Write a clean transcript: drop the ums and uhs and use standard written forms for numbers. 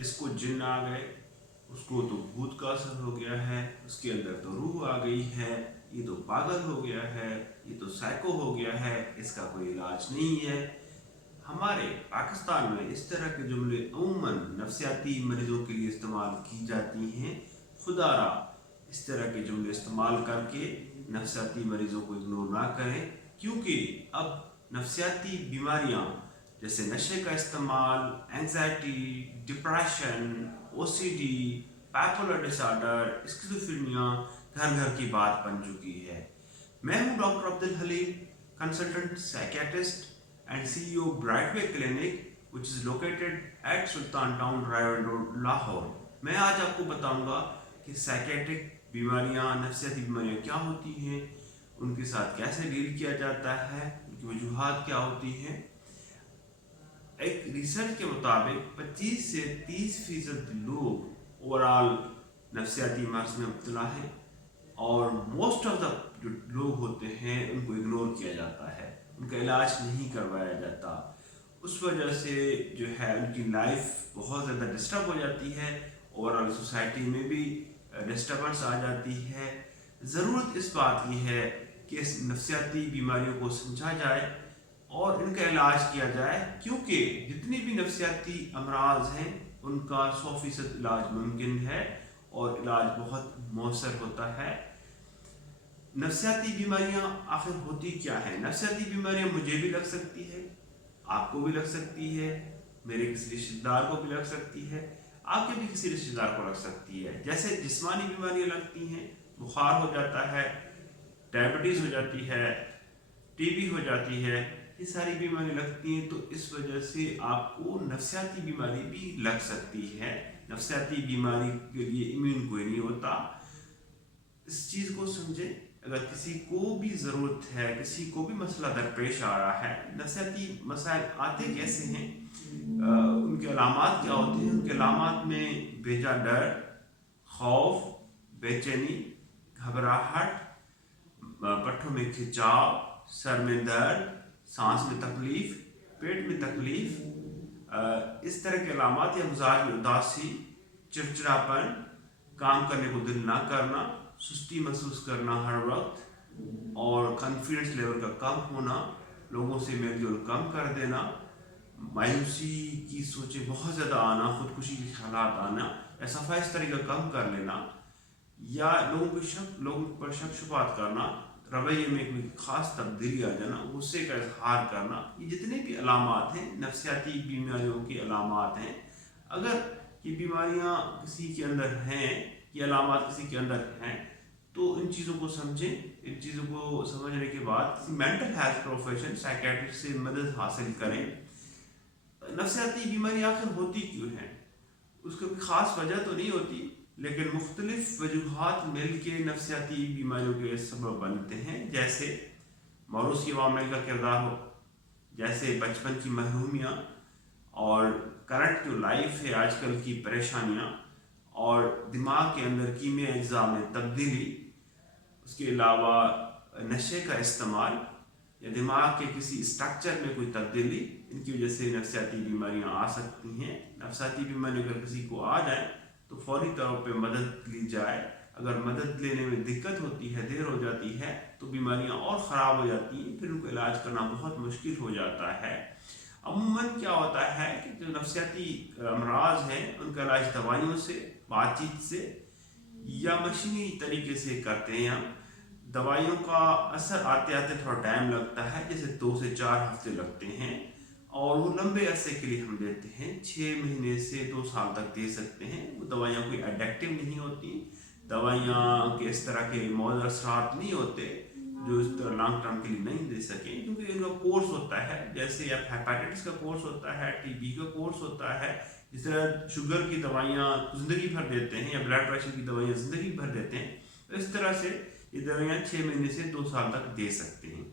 اس کو جن آ گئے، اس کو تو بھوت کا اثر ہو گیا ہے، اس کے اندر تو روح آ گئی ہے، یہ تو پاگل ہو گیا ہے، یہ تو سائیکو ہو گیا ہے، اس کا کوئی علاج نہیں ہے۔ ہمارے پاکستان میں اس طرح کے جملے عموماً نفسیاتی مریضوں کے لیے استعمال کی جاتی ہیں۔ خدا را اس طرح کے جملے استعمال کر کے نفسیاتی مریضوں کو اگنور نہ کریں، کیونکہ اب نفسیاتی بیماریاں جیسے نشے کا استعمال، anxiety, depression, O C D, bipolar disorder, schizophrenia گھر گھر کی بات بن چکی ہے۔ میں ہوں doctor Abdul Haleem, consultant psychiatrist and CEO Bright Way Clinic which is located at Sultan town Rai road Lahore. میں آج آپ کو بتاؤں گا کہ سائکیٹرک بیماریاں، نفسیاتی بیماریاں کیا ہوتی ہیں، ان کے ساتھ کیسے ڈیل کیا جاتا ہے، ان کی وجوہات کیا ہوتی ہیں۔ ایک ریسرچ کے مطابق 25 سے 30% لوگ اوورال نفسیاتی مرض میں مبتلا ہیں، اور موسٹ آف دا جو لوگ ہوتے ہیں ان کو اگنور کیا جاتا ہے، ان کا علاج نہیں کروایا جاتا۔ اس وجہ سے جو ہے ان کی لائف بہت زیادہ ڈسٹرب ہو جاتی ہے، اوورال سوسائٹی میں بھی ڈسٹربنس آ جاتی ہے۔ ضرورت اس بات کی ہے کہ اس نفسیاتی بیماریوں کو سمجھا جائے اور ان کا علاج کیا جائے، کیونکہ جتنی بھی نفسیاتی امراض ہیں ان کا 100% علاج ممکن ہے اور علاج بہت مؤثر ہوتا ہے۔ نفسیاتی بیماریاں آخر ہوتی کیا ہیں؟ نفسیاتی بیماریاں مجھے بھی لگ سکتی ہے، آپ کو بھی لگ سکتی ہے، میرے کسی رشتہ دار کو بھی لگ سکتی ہے، آپ کے بھی کسی رشتہ دار کو لگ سکتی ہے۔ جیسے جسمانی بیماریاں لگتی ہیں، بخار ہو جاتا ہے، ڈائبٹیز ہو جاتی ہے، TB ہو جاتی ہے، یہ ساری بیماری لگتی ہیں، تو اس وجہ سے آپ کو نفسیاتی بیماری بھی لگ سکتی ہے۔ نفسیاتی بیماری کے لیے امیون کوئی نہیں ہوتا۔ اس چیز کو سمجھیں، اگر کسی کو بھی ضرورت ہے، کسی کو بھی مسئلہ درپیش آ رہا ہے، نفسیاتی مسائل آتے کیسے ہیں، ان کے علامات کیا ہوتے ہیں؟ ان کے علامات میں بے جا ڈر، خوف، بے چینی، گھبراہٹ، پٹھوں میں کھچاؤ، سر میں درد، سانس میں تکلیف، پیٹ میں تکلیف، اس طرح کے علامات، یا مزاج میں اداسی، چڑچڑاپن، کام کرنے کو دل نہ کرنا، سستی محسوس کرنا ہر وقت، اور کانفیڈنس لیول کا کم ہونا، لوگوں سے میل جول کم کر دینا، مایوسی کی سوچیں بہت زیادہ آنا، خودکشی کے خیالات آنا، یا صفائی ستھرائی کا کم کر لینا، یا لوگوں پر شک شبہات کرنا، رویے میں کوئی خاص تبدیلی آ جانا، غصے کا اظہار کرنا، یہ جتنے بھی علامات ہیں نفسیاتی بیماریوں کی علامات ہیں۔ اگر یہ بیماریاں کسی کے اندر ہیں، یہ علامات کسی کے اندر ہیں، تو ان چیزوں کو سمجھیں۔ ان چیزوں کو سمجھنے کے بعد کسی مینٹل ہیلتھ پروفیشن سائیکیٹرسٹ سے مدد حاصل کریں۔ نفسیاتی بیماری آخر ہوتی کیوں ہے؟ اس کی کوئی خاص وجہ تو نہیں ہوتی، لیکن مختلف وجوہات مل کے نفسیاتی بیماریوں کے سبب بنتے ہیں، جیسے موروثی عوامل کا کردار ہو، جیسے بچپن کی محرومیاں، اور کرنٹ جو لائف ہے آج کل کی پریشانیاں، اور دماغ کے اندر کیمیائی اجزاء میں تبدیلی، اس کے علاوہ نشے کا استعمال، یا دماغ کے کسی اسٹرکچر میں کوئی تبدیلی، ان کی وجہ سے نفسیاتی بیماریاں آ سکتی ہیں۔ نفسیاتی بیماری اگر کسی کو آ جائے تو فوری طور پہ مدد لی جائے۔ اگر مدد لینے میں دقت ہوتی ہے، دیر ہو جاتی ہے، تو بیماریاں اور خراب ہو جاتی ہیں، پھر ان کو علاج کرنا بہت مشکل ہو جاتا ہے۔ عموماً کیا ہوتا ہے کہ جو نفسیاتی امراض ہیں ان کا علاج دوائیوں سے، بات چیت سے، یا مشینی طریقے سے کرتے ہیں ہم۔ دوائیوں کا اثر آتے آتے تھوڑا ٹائم لگتا ہے، جیسے 2 سے 4 ہفتے لگتے ہیں، اور وہ لمبے عرصے کے لیے ہم دیتے ہیں، 6 مہینے سے 2 سال تک دے سکتے ہیں۔ وہ دوائیاں کوئی ایڈکٹیو نہیں ہوتی، دوائیاں کے اس طرح کے مؤثر اثرات نہیں ہوتے جو اس طرح لانگ ٹرم کے لیے نہیں دے سکیں، کیونکہ ان کا کورس ہوتا ہے، جیسے اب ہیپاٹائٹس کا کورس ہوتا ہے، TB کا کورس ہوتا ہے، جس طرح شوگر کی دوائیاں زندگی بھر دیتے ہیں، یا بلڈ پریشر کی دوائیاں زندگی بھر دیتے ہیں، اس طرح سے یہ دوائیاں 6 مہینے سے 2 سال تک دے سکتے ہیں۔